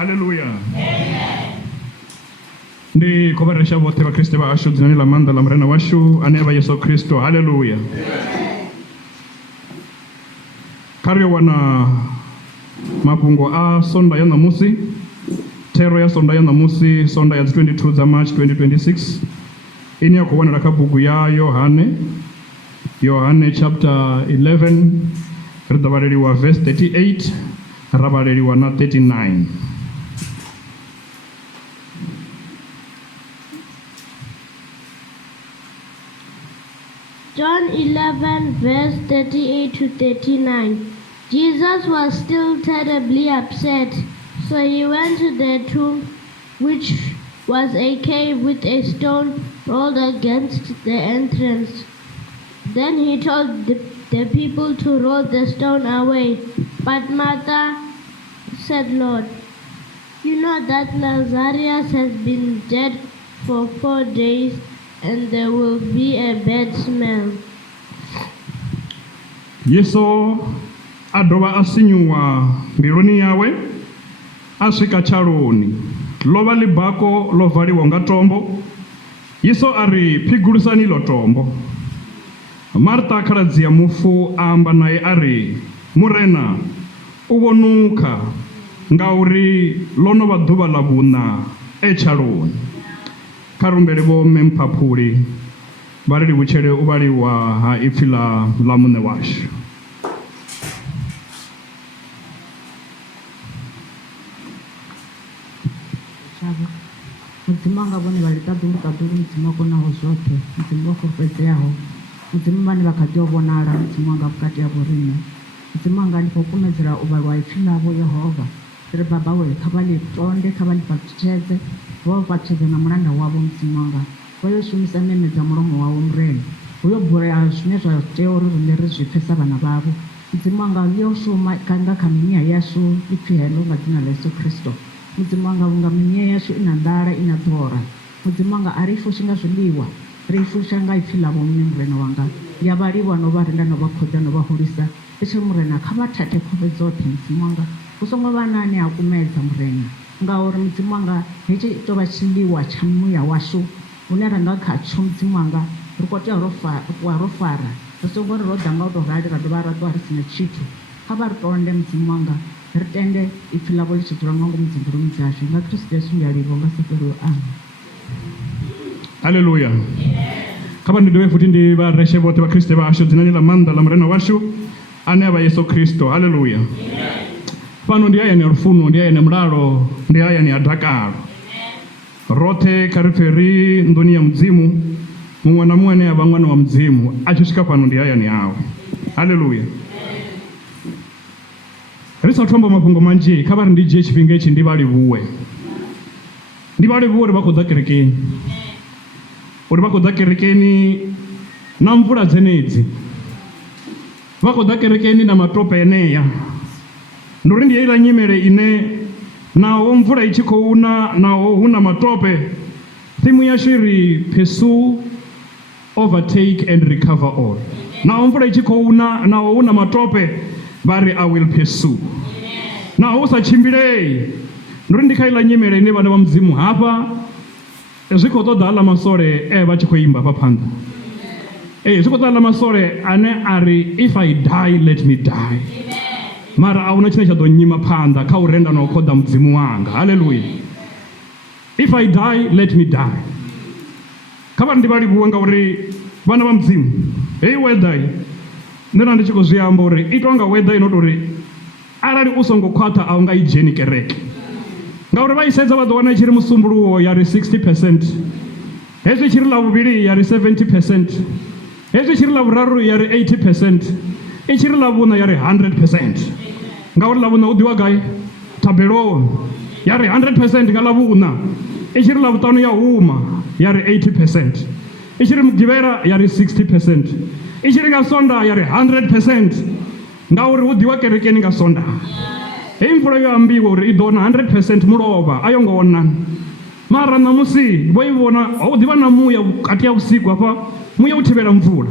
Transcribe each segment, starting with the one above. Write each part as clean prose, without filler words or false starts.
Haleluya. Ndi kubarisha vote wa Kristo washu dzinani la manda la mrena washu aneva Yesu Kristo. Haleluya. Kario wana mapungo a sonda ya namusi tero ya sonda ya namusi sonda ya 22 za March 2026 ini ya kuwana rakabugu ya Yohane chapter 11 ritabareli wa verse 38 rabareli wa na 39. John 11 verse 38 to 39. Jesus was still terribly upset, so he went to the tomb, which was a cave with a stone rolled against the entrance. Then he told the people to roll the stone away. But Martha said, "Lord, you know that Lazarus has been dead for 4 days, and there will be a bad smell." Yesu adova asinyuwa mbironi yawe aswika charoni lova libako lovaliwa nga tombo. Yesu ari pigulisani lo tombo. Marta akhaladzia mufu amba naye ari murena uvonuka ngauri lono va duva la vuna echaloni. Karumbele vo mempapuli barili vuchele uvaliwa ha ipfila la mune washu. Mudzimu angavone valitadulu mudzimu konaho zvote mudzimu wakorofedzeyaho mudzimu vane vakati ovonala mudzimu anga vukati yavo rino mudzimu anga ndipokumedzera uvalwa ipfi lavo Yehovha tiri baba we khavalitonde khavalipatshedze vopatshedze na mulanda wavo mudzimu anga voyoshumisa meme dza mulomo wavo murena uyobhureya zvine zvatea uri rineri zvipfesa vana vavo mudzimu anga liyoshuma kanga khaminiya yashu ipfi helo nga dzina la Yesu Kristo. Mudzimu wanga vunga minya yashu ina ndala ina tora mudzimu wanga arifusha nga zwiḽiwa rifusha nga ipfi lavo mune murena wanga yavaliwa no varenda no vakhodza no vahulisa itshe murena kha vathathe khove dzoṱhe mudzimu wanga usongo vanani akumedza murena ngauri mudzimu wanga hetshi tova tshiḽiwa tsha muya washu une ranga khatsho mudzimu wanga ri kho tea ro fara ri songo ri ro ḓa nga u tou rali ra dovha ra ṱuwa ri sina tshithu kha vha ri tonde mudzimu wanga ritende ipfi lavo li tshi dzula nga ngomu dzinḓiloni dzashu nga Kristo Yesu ndi a livho nga sefeliwe. Amen. Haleluya. Kama ndi dove futi ndi vareshe vote va Kristo vashu dzinani la manda la murena washu ane ava Yesu Kristo. Haleluya. Pano ndi ayani rufuno ndi ayani mulalo ndi ayani adakalo rote kariferi ndoni ya mdzimu mumwe na mumwe ane ava mwana wa mdzimu achisvika pano ndi ayani awe. Haleluya. Risa utomba mapungo manji kabari ndi je chipinga ichi ndi vali vuwe uri vakodza kerekeni uri vakodza kerekeni na mvula dzenedzi vakodza kerekeni na matope eneya nduri ndi yeila nyimele ine naho mvula ichi khou na naho huna matope thimu yashu iri pursue, overtake and recover all. Naho mvula ichi khou na naho huna matope vari I will pursue. Na usa chimbilei nduri ndikhaila nyimele ine vana va mudzimu hapa zvikho ṱoḓa aḽa masole vha tshi khou imba pa phanḓa zvikho ṱoḓa aḽa masole ane ari if I die let me die. Mara ahuna tshine tsha ḓo nyima phanḓa kha u renda na u khoḓa mudzimu wanga. Haleluya. If I die let me die. Kha vha ndi vha livhuwe ngauri vana va mudzimu hei weather ndina ndi tshi khou zwi amba uri itwa nga weather ino tori arali u songo khwaṱha a u nga i dzheni kereke ngauri vha i sedza vha ḓo wana i tshi ri musumbuluwo ya ri 60%, hezwi tshi ri ḽavhuvhili ya ri 70%, hezwi tshi ri ḽavhuraru ya ri 80%, i tshi ri ḽavhuṋa ya ri 100%. Ngauri ḽavhuṋa u ḓiwa gai tabeloni ya ri 100% nga ḽavhuṋa, i tshi ri ḽavhuṱanu ya huma ya ri 80%, i tshi ri mugivhela ya ri 60%, i tshi ri nga sonda ya ri 100%. Ngauri hu ḓiwa kerekeni nga sonda hei mvula yo ambiwa uri i ḓo na 100% mulovha a yo ngo ona. Mara namusi vho i vhona ho ḓivha na muya vhukati ya vhusiku hafha muya u thivhela mvula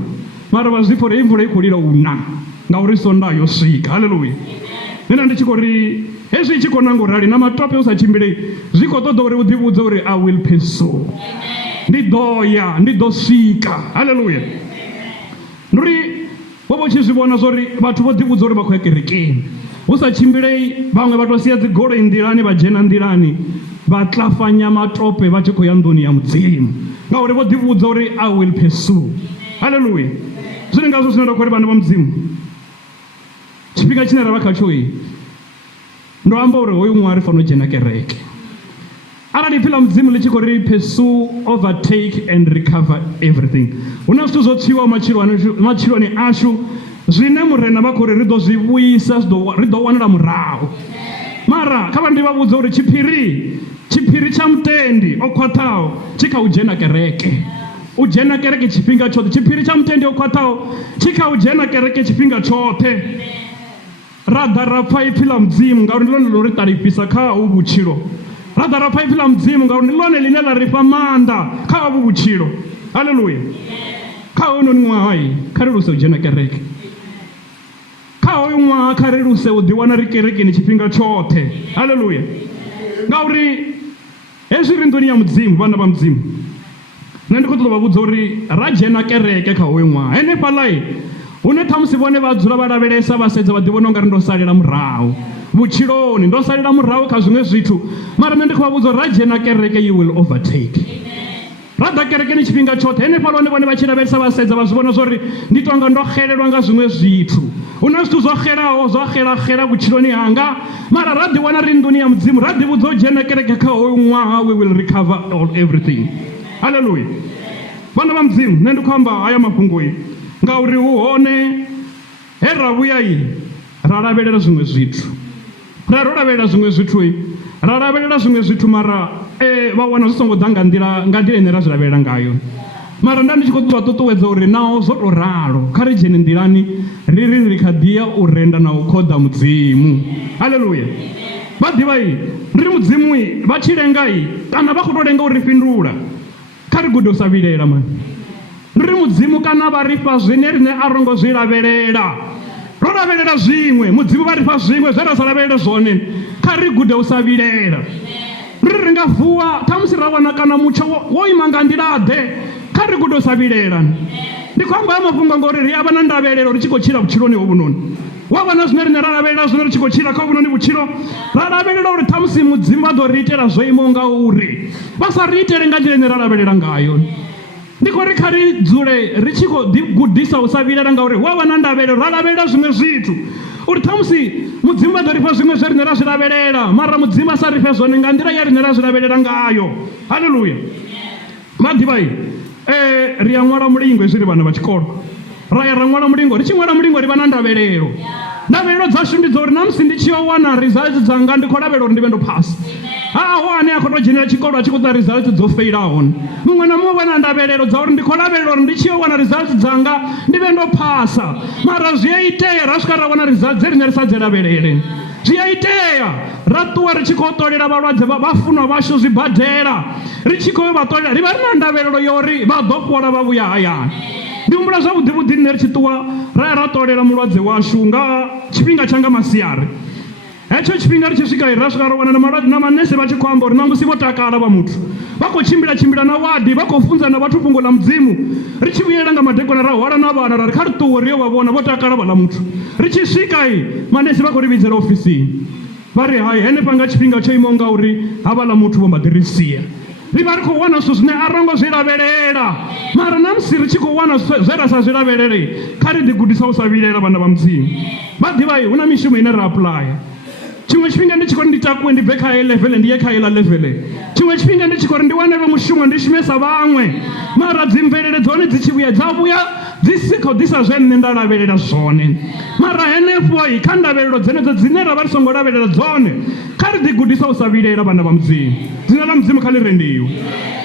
mara vha zwipfho hei mvula i khou lila u na ngauri sonda yo swika. Haleluya. Nṋe ndi tshi khou ri hezwi tshi kona ngorali na matope u sa tshimbile zwi khou ṱoḓa uri u ḓivhudze uri I will pursue. Ndi ḓo ya, ndi ḓo swika. Haleluya. Ndi uri vho vho tshi zwi vhona zwori vhathu vho ḓivhudza uri vha khou ya kerekeni hu sa tshimbilei, vhaṅwe vha tou sia dzi goloi nḓilani, vha dzhena nḓilani vha tlafanya matope vha tshi khou ya nḓuni ya mudzimu ngauri vho ḓivhudza uri I will pursue. Haleluya. Zwine ngazwo zwine nda khou ri vhana vha mudzimu, tshifhinga tshine ra vha khatsho ndo amba uri hoyu ṅwaha ri fanela u dzhena kereke. Arali pfhi ḽa mudzimu ḽi tshi khou ri pursue, overtake and recover everything, hu na zwithu zwo tswiwa matshiloni ashu zwine murena vha khou ri ri ḓo zwi vhuisa, ri ḓo wanela murahu. Mara kha vha ndi vha vhudza uri tshiphiri tsha mutendi o khwaṱhaho tshi kha u dzhena kereke. U dzhena kereke tshifhinga tshoṱhe. Tshiphiri tsha mutendi o khwaṱhaho tshi kha u dzhena kereke tshifhinga tshoṱhe. Ra ḓa ra pfha ipfhi ḽa mudzimu ngauri ndi ḽone ḽo ri ṱalifhisa kha uvhu vhutshilo. Ra ḓa ra pfha ipfhi ḽa mudzimu ngauri ndi ḽone ḽine ḽa ri fha maanḓa kha uvhu vhutshilo. Haleluya. Kha hoyunoni ṅwaha kha ri luse u dzhena kereke. Kha hoyu ṅwaha kha ri luse u ḓiwana ri kerekeni tshifhinga tshoṱhe. Haleluya. Ngauri hezwi ri nḓuni ya mudzimu, vhana vha mudzimu, nṋe ndi khou ṱoḓa vha vhudza uri ra dzhena kereke kha hoyu ṅwaha henefhaḽa hune ṱhamusi vhone vha dzula vha lavhelesa vha sedza vha ḓivhona u nga ri ndo salela murahu vhutshiloni, ndo salela murahu kha zwiṅwe zwithu. Mara nṋe ndi khou vha vhudza uri ra dzhena kereke you will overtake. Ra ḓa kerekeni tshifhinga tshoṱhe henefhaḽa hone vhone vha tshi lavhelesa vha sedza vha zwi vhona zwori ndi tonga ndo xelelwa nga zwiṅwe zwithu. Hu na zwithu zwo xelaho zwa xela vhutshiloni hanga, mara ra ḓiwana ri nḓuni ya mudzimu, ra ḓivhudza u dzhena kereke kha hoyu ṅwaha we will recover all everything. Haleluya. Vhana vha mudzimu, nṋe ndi khou amba haya mafhungo ngauri hu hone he ra vhuya ra lavhelela zwiṅwe zwithu. Ra ro lavhelela zwiṅwe zwithu ra lavhelela zwiṅwe zwithu mara vha wana zwi songo ḓa nga nḓila ine ra zwi lavhelela ngayo. Mara nda ndi tshi khou ṱuṱuwedza uri naho zwo tou ralo kha ri dzhene nḓilani ri kha ḓi ya u renda na u khoḓa mudzimu. Haleluya. Vha ḓivha ri mudzimu vha tshi lenga kana vha khou tou lenga u ri fhindula, kha ri gude u sa vhilela mani. Ri mudzimu kana vha ri fha zwine riṋe a ro ngo zwi lavhelela, ro lavhelela zwiṅwe, mudzimu vha ri fha zwiṅwe zwe ra sa lavhelele zwone, kha ri gude u sa vhilela. Ri nga vuwa ṱhamusi ra wana kana mutsho wo ima nga nḓilaḓe, kha ri gude u sa vhilela. Ndi khou amba ya mafhungo ngori ri a vha na ndavhelelo ri tshi khou tshila vhutshiloni hovhunoni. Wa vha na zwine riṋe ra lavhelela zwine ri tshi khou tshila kha hovhunoni vhutshilo, ra lavhelela uri ṱhamusi mudzimu vha ḓo ri itela zwo imaho nga uri, vha sa ri itele nga nḓila ine ra lavhelela ngayo. Ndi khou ri kha ri dzule ri tshi khou ḓigudisa u sa vhilela ngauri wa vha na ndavhelelo, ra lavhelela zwiṅwe zwithu uri ṱhamusi mudzimu vha ḓo ri fha zwiṅwe zwe riṋe ra zwi lavhelela, mara mudzimu a sa ri fhe zwone nga nḓila ya riṋe ra zwi lavhelela ngayo. Haleluya. Vha ḓivha ri ya ṅwala mulingo hezwi ri vhana vha tshikolo, ra ya ra ṅwala mulingo, ri tshi ṅwala mulingo ri vha na ndavhelelo. Ndavhelelo dzashu ndi dza uri na musi ndi tshi yo wana results dzanga ndi khou lavhelela uri ndi vhe ndo phasa. Ho ane a khou tou dzhenela tshikolo a tshi khou ḓa results dzo feilaho, muṅwe na muṅwe vha na ndavhelelo dza uri ndi khou lavhelela uri ndi tshi yo wana results dzanga ndi vhe ndo phasa. Mara zwi a itea ra swika ra wana results dze riṋe ri sa dzi lavhelele. Zwi a itea ra ṱuwa ri tshi khou ṱolela vhalwadze vha funwa vhashu zwibadela, ri tshi khou vha ṱolela ri vha ri na ndavhelelo ya uri vha ḓo fhola vha vhuya hayani. Ndi humbula zwavhuḓi vhuḓi nṋe ri tshi ṱuwa ra ya ra ṱolela mulwadze washu nga tshifhinga tsha nga masiari. Hetsho tshifhinga ri tshi swika ra swika ra wana na manese vha tshi khou amba uri na musi vho takala vha muthu vha khou tshimbila na wadi, vha khou funza na vhathu fhungo ḽa mudzimu. Ri tshi vhuyelela nga madekwana ra hwala na vhana ra ri kha ri ṱuwe ri yo vha vhona vho takala vhaḽa muthu. Ri tshi swika manese vha khou ri vhidzela ofisini, vha ri hai henefha nga tshifhinga tsho imaho nga uri havhaḽa muthu vho mba ḓi ri sia. Ri vha ri khou wana zwithu zwine a ro ngo zwi lavhelela, mara na musi ri tshi khou wana zwe ra sa zwi lavhelele, kha ri ḓigudisa u sa vhilela vhana vha mudzimu. Vha ḓivha hu na mishumo ine ra apuḽaya. Tshiṅwe tshifhinga ndi tshi khou ri ndi takuwe ndi bve kha heyi level ndi ye kha heiḽa level. Tshiṅwe tshifhinga ndi tshi khou ri ndi wanevhe mushumo ndi shumesa vhaṅwe, mara dzi mvelele dzone dzi tshi vhuya dza vhuya dzi si khou ḓisa zwe nṋe nda lavhelela zwone. Mara henefho kha ndavhelelo dzenedzo dzine ra vha ri songo lavhelela dzone, kha ri ḓigudisa u sa vhilela vhana vha mudzimu. Dzina ḽa mudzimu kha ḽi rendiwe.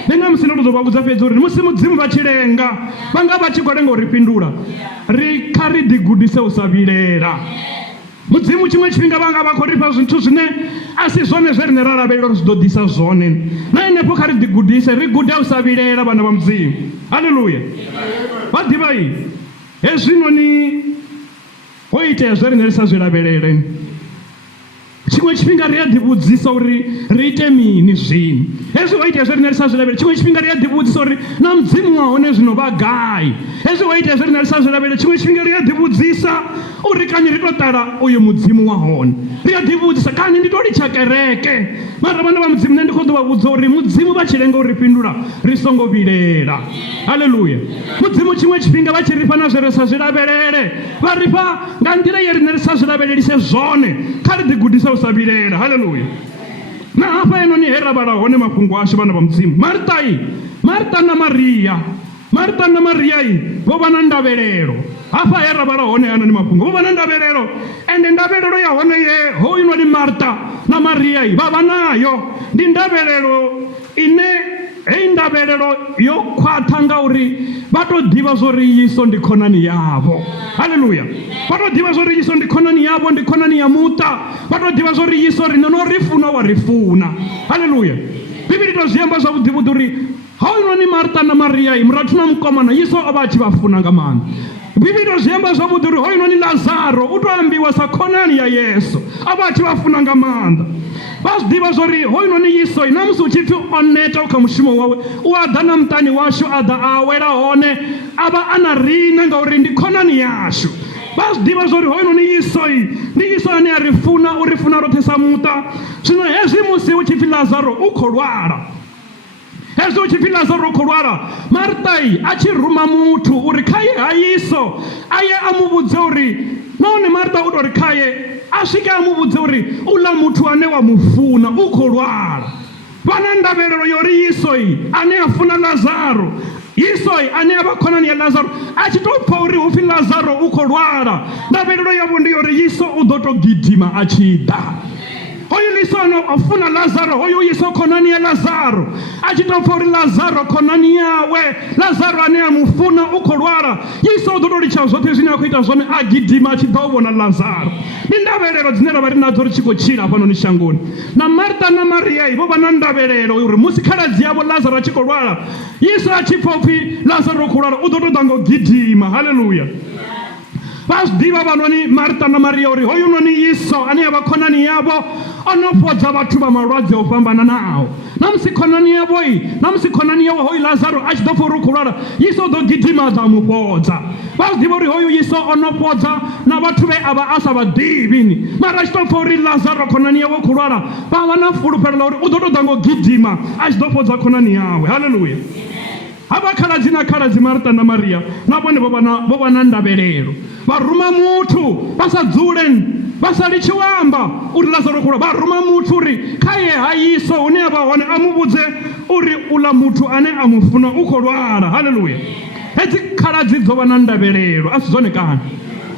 Ndi nga musi ndo tou vha vhudza fhedzi uri musi mudzimu vha tshi lenga, vha nga vha tshi khou lenga u ri fhindula, kha ri ḓigudise u sa vhilela. Mudzimu tshiṅwe tshifhinga vha nga vha khou ri fha zwithu zwine a si zwone zwe riṋe ra lavhelela uri zwi ḓo ḓisa zwone. Na henefho kha ri ḓigudise, ri gude u sa vhilela vhana vha mudzimu. Haleluya. Vha ḓivha hezwinoni ho itea zwe riṋe ri sa zwi lavhelele. Chimwe tshifhinga ri a ḓivhudzisa uri ri ite mini zwino. Hezwi ho ita hezwo riṋe ri sa zwi lavhelele. Tshiṅwe tshifhinga ri a ḓivhudzisa uri na mudzimu wa hone zwino vha gai. Hezwi ho ita hezwo riṋe ri sa zwi lavhelele. Tshiṅwe tshifhinga ri a ḓivhudzisa uri kani ri to ṱala uyo mudzimu wa hone. Ri a ḓivhudzisa kani ndi to litsha kereke. Mara vhana vha mudzimu nṋe ndi khou ḓo vha vhudza uri mudzimu vha tshi lenga uri fhindula ri songo vhilela. Haleluya. Mudzimu tshiṅwe tshifhinga vha tshi ri fha na zwe ri sa zwi lavhelele. Vha ri fha nga nḓila ye riṋe ri sa zwi lavhelelise zwone. Kha ri ḓigudisa u sa vhilela. Haleluya. Na hafha enoni he ra vhala hone mafhungo ashu vhana vha mudzimu. Marta na Maria. Marta na Maria vho vha na ndavhelelo. Hafha he ra vhala hone anoni mafhungo vho vha na ndavhelelo. Ende ndavhelelo ya hone ye hoyunoni Marta na Maria vha vha nayo. Ndi ndavhelelo ine hei ndavhelelo yo khwaṱha ngauri vha to ḓivha zwori Yesu ndi khonani yavho. Haleluya. Vha to ḓivha zwori Yesu ndi khonani yavho, ndi khonani ya muṱa. Vha to ḓivha zwori Yesu ri no ri funa wa ri funa. Haleluya. Bivhili to zwi amba zwavhuḓi vhuḓi uri hoyunoni Marta na Maria murathu na mukomana Yesu o vha a tshi vha funa nga maanḓa. Bivhili to zwi amba zwavhuḓi uri hoyunoni Lazaro u to ambiwa sa khonani ya Yesu a vha a tshi vha funa nga maanḓa. Vha zwi ḓivha zwori hoyunoni Yesu na musi hu tshi pfhi o neta kha mushumo wawe u a ḓa na muṱani washu a ḓa a awela hone a vha a na riṋe ngauri ndi khonani yashu. Vha zwi ḓivha zwori hoyunoni Yesu ndi Yesu ane a ri funa u ri funa roṱhe sa muṱa. Zwino hezwi musi hu tshi pfhi Lazaro u khou lwala, hezwi hu tshi pfhi Lazaro u khou lwala, Marta a tshi ruma muthu uri khaye ha Yesu a ye a mu vhudze uri nahone Marta u tou ri khaye a swike a mu vhudze uri uḽa muthu ane wa mu funa u khou lwala. Vha na ndavhelelo yori Yesu ane a funa Lazaro, Yesu ane a vha khonani ya Lazaro a tshi tou pfha uri hu pfhi Lazaro u khou lwala, ndavhelelo yavho ndi yori Yesu u ḓo tou gidima a tshi ḓa. Hoyu Yesu a funa Lazaro, hoyu Yesu khonani ya Lazaro a tshi tou pfha uri Lazaro khonani yawe, Lazaro ane a mu funa u khou lwala, Yesu u ḓo tou litsha zwoṱhe zwine a khou ita zwone a gidima a tshi ḓa u vhona Lazaro. Ndi ndavhelelo dzine ra vha ri nadzo ri tshi khou tshila hafhanoni shangoni. Na Marta na Maria vho vha na ndavhelelo uri musi khaladzi yavho Lazaro a tshi khou lwala, Yesu a tshi pfha upfhi Lazaro u khou lwala u ḓo tou ḓa nga u gidima. Haleluya. Vha zwi ḓivha vhanoni Marta na Maria uri hoyunoni Yesu ane a vha khonani yavho o no fhodza vhathu vha malwadze o fhambananaho. Na musi khonani yavho hoyu Lazaro a tshi ḓo pfha uri u khou lwala, Yesu o ḓo gidima a ḓa mu fhodza. Vha zwi ḓivha uri hoyu Yesu o no fhodza na vhathu vhe a vha a sa vha ḓivhi. Mara a tshi tou pfha uri Lazaro khonani yawe u khou lwala, vha vha na fulufhelo ḽa uri u ḓo tou ḓa nga u gidima a tshi ḓo fhodza khonani yawe. Haleluya. Havha khaladzi na khaladzi Marta na Maria na vhone vho vha na ndavhelelo. Vha ruma muthu vha sa dzule vha sa litshi u amba uri Lazaro khou lwala, vha ruma muthu uri kha ye ha Yesu hune a vha hone a mu vhudze uri uḽa muthu ane a mu funa u khou lwala. Haleluya. Hedzi khaladzi dzo vha na ndavhelelo, a si zwone kana?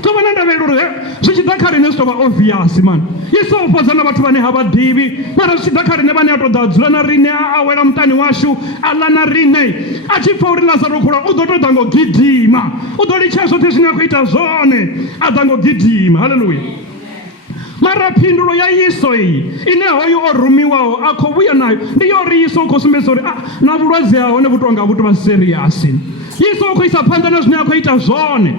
Dzo vha na ndavhelelo uri zwi tshi ḓa kha riṋe zwi tou vha obvious man. Yesu o fhodza na vhathu vhane ha vha ḓivhi, mara zwi tshi ḓa kha riṋe vhane a tou ḓa a dzula na riṋe a awela muṱani washu a ḽa na riṋe, a tshi pfha uri Lazaro khou lwala u ḓo tou ḓa nga u gidima, u ḓo litsha zwoṱhe zwine a khou ita zwone a ḓa nga u gidima. Haleluya. Mara phindulo ya Yesu ine hoyu o rumiwaho a khou vhuya nayo ndi ya uri Yesu u khou sumbedza uri na vhulwadze ha hone vhu tou nga vhu tou vha serious. Yesu u khou isa phanḓa na zwine a khou ita zwone.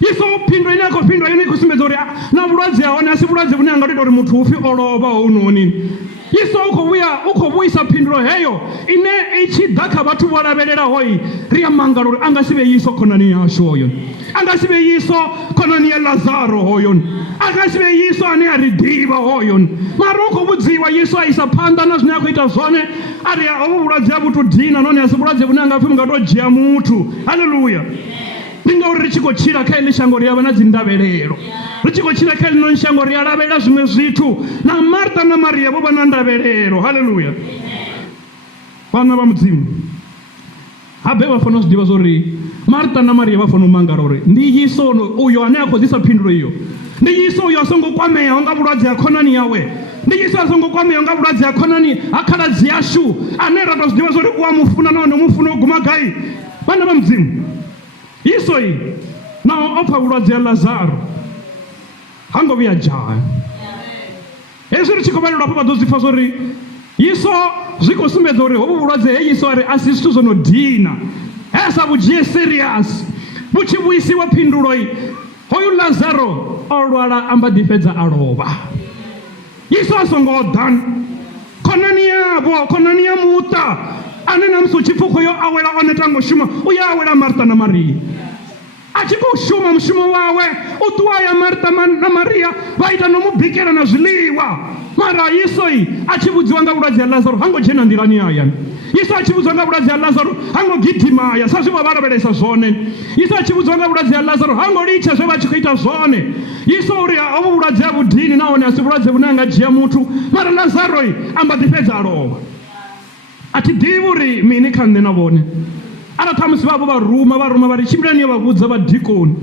Yesu phindulo ine a khou fhindula yone i khou sumbedza uri na vhulwadze ha hone a si vhulwadze vhune a nga tou ita uri muthu hu pfhi o lovha hounoni. Yesu u khou vhuisa phindulo heyo ine i tshi ḓa kha vhathu vho lavhelelaho ri a mangala uri a nga si vhe Yesu khonani yashu hoyo, a nga si vhe Yesu khonani ya Lazaro hoyo, a nga si vhe Yesu ane a ri ḓivha hoyo. Mara u khou vhudziwa Yesu a isa phanḓa na zwine a khou ita zwone a ri hovhu vhulwadze ha vhu dina nahone a si vhulwadze vhune a nga pfhi mu nga tou dzhia muthu. Haleluya. Ndi ngauri ri tshi khou tshila kha heḽi shango ri a vha na dzi ndavhelelo, ri tshi khou tshila kha heḽinoni shango ri a lavhelela zwiṅwe zwithu. Na Marta na Maria vho vha na ndavhelelo. Haleluya. Vhana vha mudzimu habe vha fanela u zwi ḓivha zwori Marta na Maria vha fanela u mangala uri ndi Yesu uyo ane a khou ḓisa phindulo iyo, ndi Yesu uyo a songo kwameaho nga vhulwadze ha khonani yawe, ndi Yesu a songo kwameaho nga vhulwadze ha khonani ha khaladzi yashu ane ra tou zwi ḓivha zwori u a mu funa nahone mu funa u guma gai. Vhana vha mudzimu Yesu naho o pfha vhulwadze ha Lazaro ha ngo vhuya dzhaya. Hezwi ri tshi khou vhalelwa hafho vha ḓo zwi pfha zwori Yesu zwi khou sumbedza uri hovhu vhulwadze he Yesu a ri a si zwithu zwo no dina, he sa vhu dzhie serious. Vhu tshi vhuisiwa phindulo hoyu Lazaro o lwala a mba ḓi fhedza a lovha. Yesu asongo ḓa khonani yavho, khonani ya muṱa ane na musi tshipfukho yo awela one tango shuma u ya awela Martha na Maria. A tshi khou shuma mushumo wawe u ṱuwa ya Martha na Maria vha ita no mu bikela na zwiḽiwa. Mara Yesu a tshi vhudziwa nga vhulwadze ha Lazaro hango dzhena nḓilani hayani. Yesu a tshi vhudziwa nga vhulwadze ha Lazaro hango gidima ya sa zwe vha lavhelesa zwone. Yesu a tshi vhudziwa nga vhulwadze ha Lazaro hango litsha zwe vha tshi khou ita zwone. Yesu uri hovhu vhulwadze ha vhudini nahone a si vhulwadze vhune a nga dzhia muthu. Mara Lazaro amba ḓi fhedza a lovha. A thi ḓivhi uri mini kha nṋe na vhone. Ara ṱhamusi vhavho vha ruma vha ri tshimbilani vha vhudza vhadikoni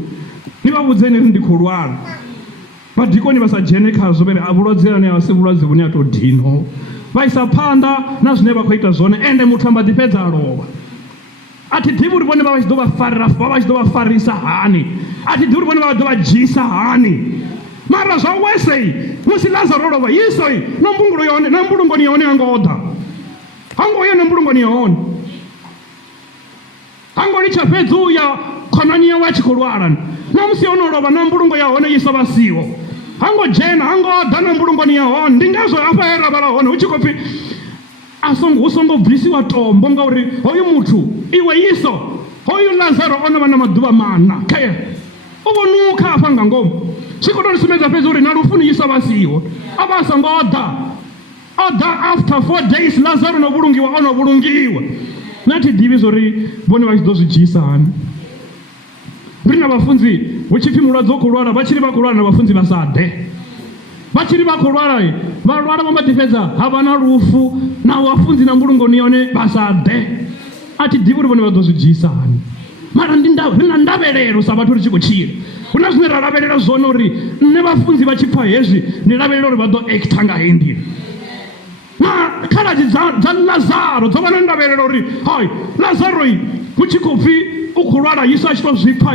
ni vha vhudzeni ri ndi khou lwala. Vhadikoni vha sa dzhene khazwo vhene a vhulwadze ane a si vhulwadze vhune a tou dino. Vha isa phanḓa na zwine vha khou ita zwone ende muthu amba ḓi fhedza a lovha. A thi ḓivhi uri vhone vha tshi ḓo vha farisa hani. A thi ḓivhi uri vhone vha ḓo vha dzhisa hani. Mara zwa wese musi Lazaro lovha Yesu na mbulungoni ya hone hango ḓa. Hango ya na mbulungoni ya hone. Hango litsha fhedzi uya khonani yawe a tshi khou lwala. Na musi ono lovha na mbulungo ya hone Yesu vha siho. Hango dzhena hango ḓa na mbulungoni ya hone. Ndi ngazwo hafha he ra vhala hone hu tshi khou pfi hu songo bvisiwa tombo ngauri hoyu muthu iwe Yesu hoyu Lazaro ono vha na maḓuvha mana khaye u vhonuka afha nga ngomu. Zwi khou tou sumbedza fhedzi uri na lufuni Yesu vha siho. A vha songo ḓa after 4 days Lazaro no vhulungiwa ono vhulungiwa. Na thi ḓivhi zori vhone vha tshi ḓo zwi dzhisa hani. Ri na vhafunzi hu tshi pfi mulwadze u khou lwala vha tshiri vha khou lwala na vhafunzi vha sa ḓe. Vha tshiri vha khou lwala vha lwala vha mba ḓi fhedza havha na lufu na vhafunzi na mbulungoni yone vha sa ḓe. A thi ḓivhi uri vhone vha ḓo zwi dzhisa hani. Mara ri na ndavhelelo sa vhathu ri tshi khou tshila. Hu na zwine ra lavhelela zwone uri nṋe vhafunzi vha tshi pfa hezwi ndi lavhelela uri vha ḓo acta nga heyi nḓila. Na khaladzi dza Lazaro dzo vha na ndavhelelo uri hai Lazaro hu tshi khou pfi u khou lwala Yesu a tshi tou zwi pfa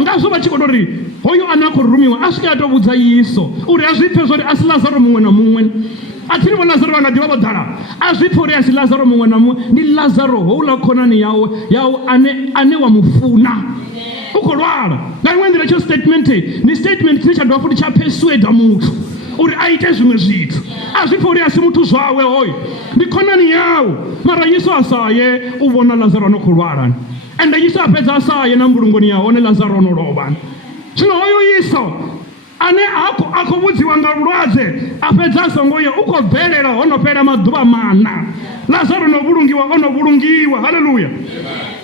ngazwo vha tshi khou tou ri hoyu ane a khou rumiwa a swike a tou vhudza Yesu uri a zwi pfe zwori a si Lazaro muṅwe na muṅwe. A thi vho Lazaro vha nga ḓivha vho ḓala a zwi pfe uri a si Lazaro muṅwe na muṅwe ndi Lazaro houḽa khonani yawe ane wa mufuna u khou lwala. Nga iṅwe nḓila tsho statement ndi statement tshine tsha dovha futhi tsha persuada muthu uri a ite zwiṅwe zwithu. A zwi pfe uri a si muthu zwawe hoyo ndi khonani yawe. Mara Yesu a sa ye u vhona Lazaro ano khou lwala ende Yesu a fhedza a sa ye na mbulungoni ya hone Lazaro ono lovha. Zwino hoyo Yesu ane a khou vhudziwa nga vhulwadze a fhedza a songo ye u khou bvelela ho no fhela maḓuvha mana. Lazaro ono vhulungiwa. Haleluya.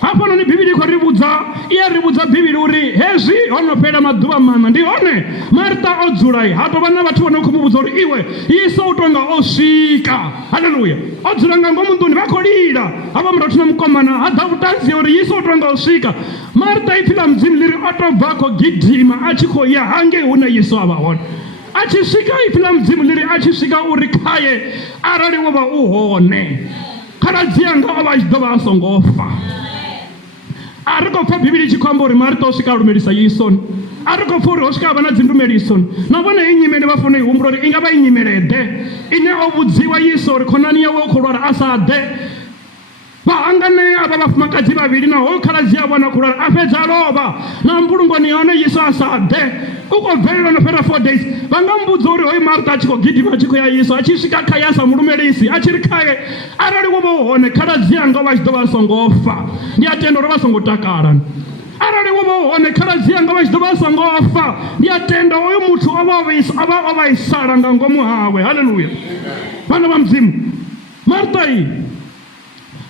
Hafhanoni Bivhili khou ri vhudza Bivhili uri hezwi ho no fhela maḓuvha mana ndi hone Martha o dzula ha tou vha na vhathu vhane khou mu vhudza uri iwe Yesu u tonga o swika. Haleluya. O dzula nga ngomu nḓuni vha khou lila havha murathu na mukomana ha ḓa vhuṱanzi uri Yesu u tonga o swika. Martha ipfi ḽa mudzimu ḽi ri o tou bva khou gidima a tshi khou ya hangei hune Yesu a vha hone. A tshi swika ipfi ḽa mudzimu ḽi ri a tshi swika uri khaye arali wo vha u hone khaladzi anga o vha a tshi ḓo vha a songo fa. A ri khou pfa Bivhili tshi khou amba uri Martha o swika a lumelisa Yesu. A ri khou pfa uri ho swika havha na dzindumeliso na vhone hei nyimele vha funa i humbula uri i nga vha i nyimele ḓe ine o vhudziwa Yesu uri khonani yawe u khou lwala a sa ḓe. Vha hanganea avha vhafumakadzi vhavhili na hoyu khaladzi yavho ana khou lwala a fhedza a lovha na mbulungoni ya hone Yesu a sa ḓe. U khou bvelela no fhela 4 days. Vha nga mbudza uri hoyu Martha a tshi khou gidima a tshi khou ya Yesu a tshi swika khaye a sa mulumelisi a tshi ri khaye arali wo vha u hone khaladzi yanga vha tshi ḓo vha songo fa. Ndi a tenda uri vha songo takala. Arali wo vha u hone khaladzi yanga vha tshi ḓo vha songo fa. Ndi a tenda hoyu muthu o vhaisala nga ngomu hawe. Haleluya. Vhana vha mudzimu Martha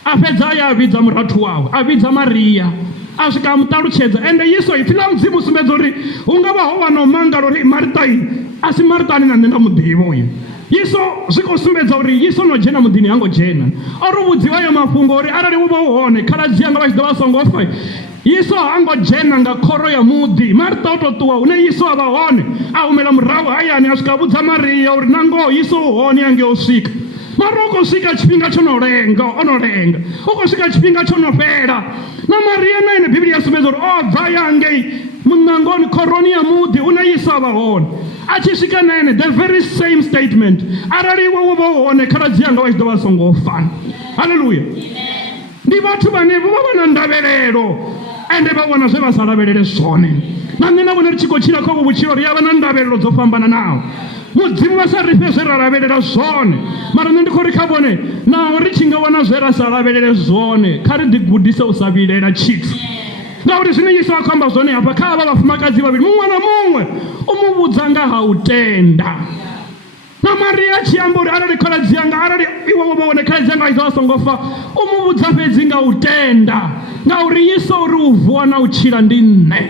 a fhedza ya vhidza murathu wawe a vhidza Maria a swika a muṱalutshedza ende Yesu ipfi ḽa mudzimu sumbedza uri hu nga vha ho vha no mangala uri Martha a si Martha ane na nṋe nda muḓivha uyu. Yesu zwi khou sumbedza uri Yesu no dzhena muḓini hango dzhena o ri vhudziwa ayo mafhungo uri arali wo vha u hone khaladzi yanga vha tshi ḓo vha songo fa. Yesu hango dzhena nga khoro ya muḓi. Martha o tou ṱuwa hune Yesu a vha hone a humela murahu hayani a swika a vhudza Maria uri na ngoho Yesu u hone ange o swika. Mara u khou swika tshifhinga tsho no lenga u khou swika tshifhinga tsho no fhela na Maria na ine Bivhili ya sumbedza uri o bva ya ngei munangoni khoroni ya muḓi hune Yesu a vha hone a tshi swika na ene the very same statement arali iwe wo vha u hone khaladzi yanga vha tshi ḓo vha songo fa. Haleluya. Ndi vhathu vhane vho vha na ndavhelelo ende vha vhona zwe vha sa lavhelele zwone. Na nṋe na vhone ri tshi khou tshila kha vhu vhutshilo ri a vha na ndavhelelo dzo fhambananaho. mudzimu vha sa ri fhe zwe ra lavhelela zwone, mara nṋe ndi khou ri kha vhone naho ri tshi nga wana zwe ra sa lavhelele zwone, kha ri ḓi gudise u sa vhilela tshithu. Ngauri zwine Yesu a khou amba zwone hafha kha avha vhafumakadzi vhavhili, muṅwe na muṅwe u mu vhudza nga ha u tenda. Na Maria tshi amba uri arali khaladzi yanga, arali iwe wo vhone khaladzi yanga idzo a songo fa, u mu vhudza fhedzi nga u tenda, ngauri Yesu uri u vuwa na u tshila ndi nṋe.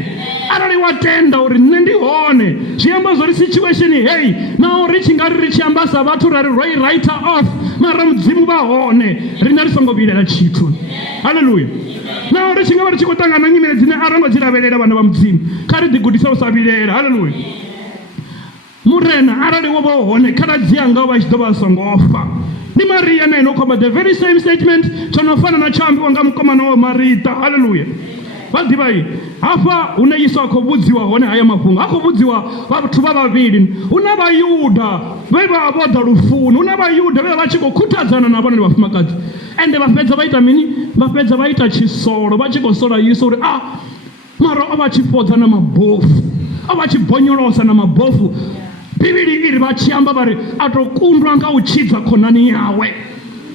Arali wa tenda uri nṋe ndi hone, zwi amba zwori situation heyi naho ri tshi nga ri tshi amba sa vhathu ra ri roi writer off, mara mudzimu vha hone riṋe ri songo vhilela tshithu. Haleluya. Naho ri tshi nga vha ri tshi khou ṱangana na nyimele dzine a ro ngo dzi lavhelela vhana vha mudzimu, kha ri ḓi gudisa u sa vhilela. Haleluya. Murena arali wo vha hone khaladzi yanga vha tshi ḓo vha songo fa. Ndi Maria na ino khomba the very same statement tsho no fana na tsho ambiwa nga mukomana wa Marita. Haleluya. Vha ḓivha i hafha hune Yesu a khou vhudziwa hone haya mafhungo, a khou vhudziwa vhathu vha vhavhili. Hu na Vhayuda vhe vha vho ḓa lufuni, hu na Vhayuda vhe vha tshi khou khuthadzana na vhone vhafumakadzi, ende vha fhedza vha ita mini? Vha fhedza vha ita tshisolo, vha tshi khou sola Yesu uri mara o vha tshi fhodza na mabofu, o vha tshi bonyolosa na mabofu. Bivhili iri vha tshi amba vha ri a tou kundwa nga u tshidza khonani yawe.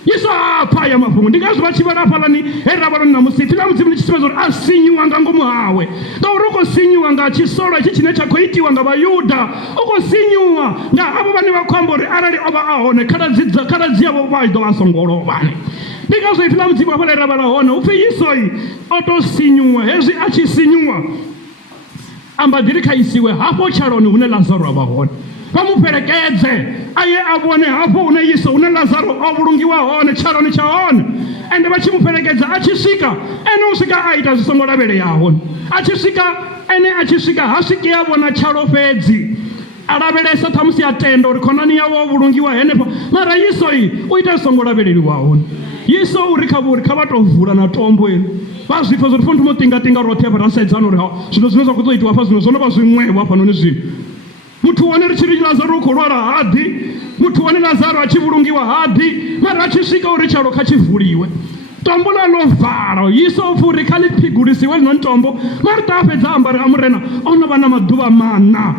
Yesu apha ya mafhungo, ndi ngazwo vha tshi vhala hafhaḽani he ra vhala namusi pfi ḽa mudzimu ḽi tshi sumbedza uri a sinyiwa nga ngomu hawe, ngauri u khou sinyiwa nga tshisolo hetshi tshine tsha khou itiwa nga Vhayuda, u khou sinyiwa nga avho vhane vha khou amba uri arali o vha a hone khaladzi yavho vha ḓo vha songo lovhane. Ndi ngazwo ipfi ḽa mudzimu hafhaḽa he ra vhala hone upfi Yesoi o tou sinyiwa. Hezwi a tshi sinyiwa amba ḓi ri kha isiwe hafho tshaloni hune Lazaro a vha hone, vha mu fhelekedze a ye a vhone hafho hune Yesu hune Lazaro o vhulungiwa hone, tshaloni tsha hone. Ende vha tshi mu fhelekedza a tshi swika, ene u swika a ita zwi songo lavheleaho. A tshi swika ha swiki a vhona tshalo fhedzi, a lavhelesa ṱhamusi a tenda uri khonani yawe o vhulungiwa henefho, mara Yesoi u ita zwi songo lavheleliwaho. Yesu uri kha vha tou vula na tombo eli vha zwi pfa zwo ri funa tinga roṱhe hafha ra sedzana uri zwino zwine zwa khou ḓo itiwa hafha zwino zwo no vha zwiṅwevho hafhanoni zwino. Muthu wane ri tshi ri Lazaro u khou lwala haḓi, muthu wane Lazaro a tshi vhulungiwa haḓi, mara a tshi swika uri tshalo kha tshi vuliwe, tombo ḽa ḽo vala. Yesu o pfi uri kha ḽi phigulisiwe ḽinoni tombo. Marita a fhedza amba ri a murena o no vha na maḓuvha mana,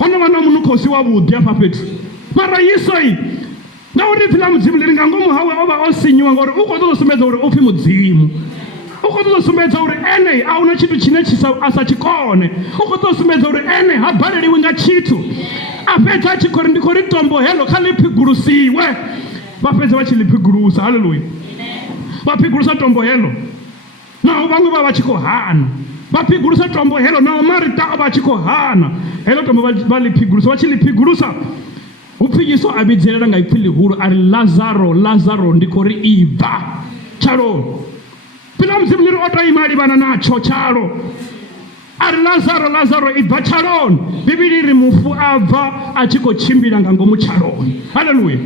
o no vha na munukhosi wavhuḓi hafha fhethu, mara Yesoi ngauri pfi ḽa mudzimu ḽi ri nga ngomu hawe o vha o sinyiwa ngauri u khou ṱoḓa u sumbedza uri u pfi mudzimu, u khou ṱoḓa u sumbedza uri ene a hu na tshithu tshine a sa tshi kone, u khou ṱoḓa u sumbedza uri ene ha baleliwi nga tshithu. A fhedza a tshi khou ri ndi khou ri tombo heḽo kha ḽi phigulusiwe. Vha fhedza vha tshi ḽi phigulusa. Haleluya. Vha phigulusa tombo heḽo, naho vhaṅwe vha tshi khou hana. Vha phigulusa tombo heḽo, naho Marita vha tshi khou hana. Heḽo tombo vha ḽi phigulusa, vha tshi ḽi phigulusa upfi Yesu a vhidzelela nga ipfi ḽihulu a ri Lazaro ndi khou ri ibva tshaloni. Pfi ḽa mudzimu ḽi ri o tou ima a livhana natsho tshalo, a ri Lazaro ibva tshaloni. Bivhili ri mufu a bva a tshi khou tshimbila nga ngomu tshaloni. Haleluya.